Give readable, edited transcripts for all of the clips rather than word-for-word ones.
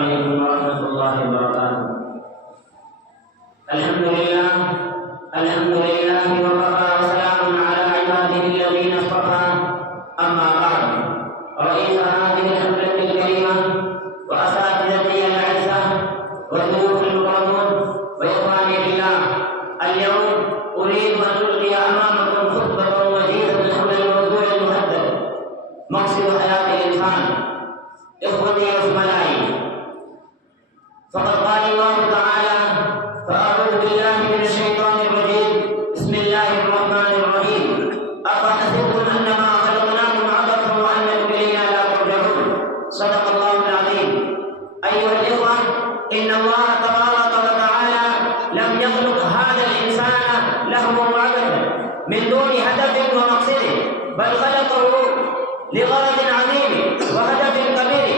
عليكم ورحمة الله وبركاته. الحمد لله وكفى وسلام على عباده الذين اصطفى. أما بعد، رئيس هذه الحفلة الكريمة وأساتذتي الأعزاء والضيوف المكرمون وإخواني بالله، اليوم أريد أن ألقي أمامكم خطبة وجيزة حول الموضوع المحدد: مقصد حياة الإنسان. إخوتي وزملائي، فقد قال الله تعالى: فأعوذ بالله من الشيطان الرجيم، بسم الله الرحمن الرحيم: أفحسبتم أنما خلقناكم عبثا وأنكم إلينا لا ترجعون. صدق الله العظيم. أيها الإخوة، إن الله تبارك وتعالى لم يخلق هذا الإنسان لهوا وعبثا من دون هدف ومقصد، بل خلقه لغرض عظيم وهدف كبير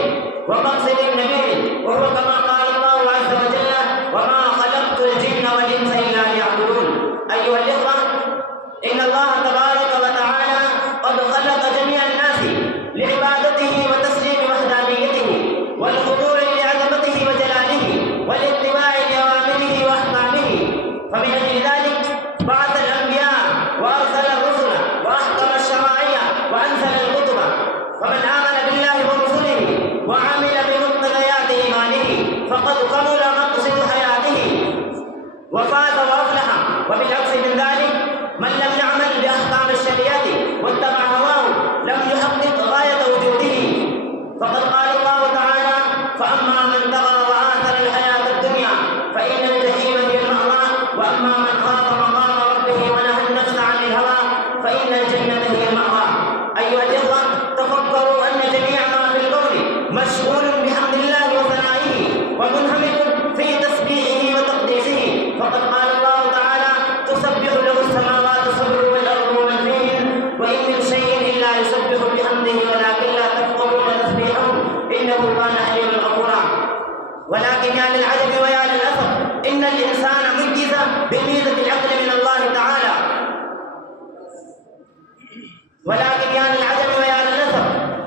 ومقصد نبيل، وهو كما قال الله عز وجل: وما خلقت الجن والإنس إلا ليعبدون. أيها الإخوة، إن الله تبارك وتعالى قد خلق جميع الناس لعبادته وتسليم وحدانيته والخضوع لعظمته وجلاله والاتباع لأوامره وأحكامه، فمن أجل ذلك بعث الأنبياء وأرسل الرسل وأحكم الشرائع وأنزل الكتب، فمن آمن بالله ورسله وعمل بمقتضيات إيمانه فقد كمل مقصد حياته وفاز وأفلح. وبالعكس من ذلك، من لم يعمل بأحكام الشريعة واتبع هواه لم يحقق غاية وجوده. فقد قال الله تعالى: فأما من طغى وآثر الحياة الدنيا فإن الجحيم هي المأوى، وأما من خاف مقام ربه ونهى النفس عن الهوى فإن الجنة هي المأوى. أيها الإخوة، تفكروا أن جميع ما في الكون مشغول بحمد الله وثنائه ومنهمك في تسبيحه وتقديسه. فقد قال الله تعالى: تسبح له السماوات السبع والأرض ومن فيهن وإن من شيء إلا يسبح بحمده ولكن لا تفقهون تسبيحهم إنه كان حليما غفورا. ولكن يا للعجب ويا للأسف، إن الإنسان مجز بميزة العقل من الله تعالى. ولكن يا للعجب ويا للأسف،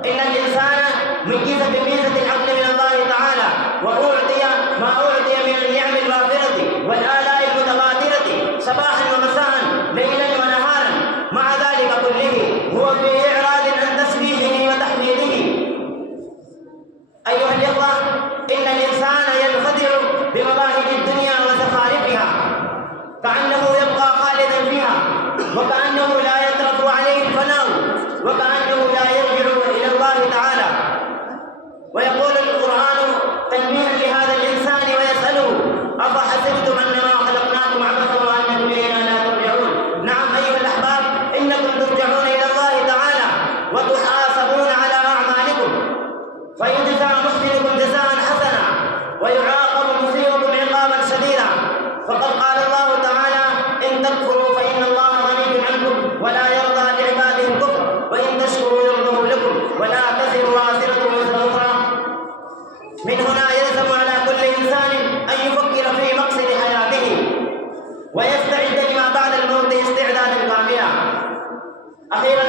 إن الإنسان مجز بميزة العقل من الله تعالى، وأعطي ما أعطي من النعم الوافرة والآلاء المتواترة صباحا ومساء ليلا ونهارا. مع ذلك كله هو في إعراض عن تسبيحه وتحميده. أيها الإخوة، إن الإنسان ينخدع بمباهج الدنيا وزخارفها كأنه يبقى خالدا فيها، وكأنه لا يترك عليه الفناء، وكأنه لا يرجع إلى الله تعالى. ويقول القرآن تنبيها لهذا الإنسان ويسأله: أفحسبتم أنما خلقناكم عبثا وأنكم إلينا لا ترجعون. نعم أيها الأحباب، إنكم ترجعون إلى الله تعالى وتحاسبون على أعمالكم، فيجزى محسنكم جزاء حسنا ويعاقب مسيئكم عقابا شديدا. فقد قال الله تعالى: إن تكفروا فإن الله غني عنكم ولا يرضى لعباده الكفر وإن تشكروا يرضه لكم ولا تزر وازرة وزر أخرى. من هنا يلزم على كل إنسان أن يفكر في مقصد حياته ويستعد لما بعد الموت استعدادا كاملا. أخيرا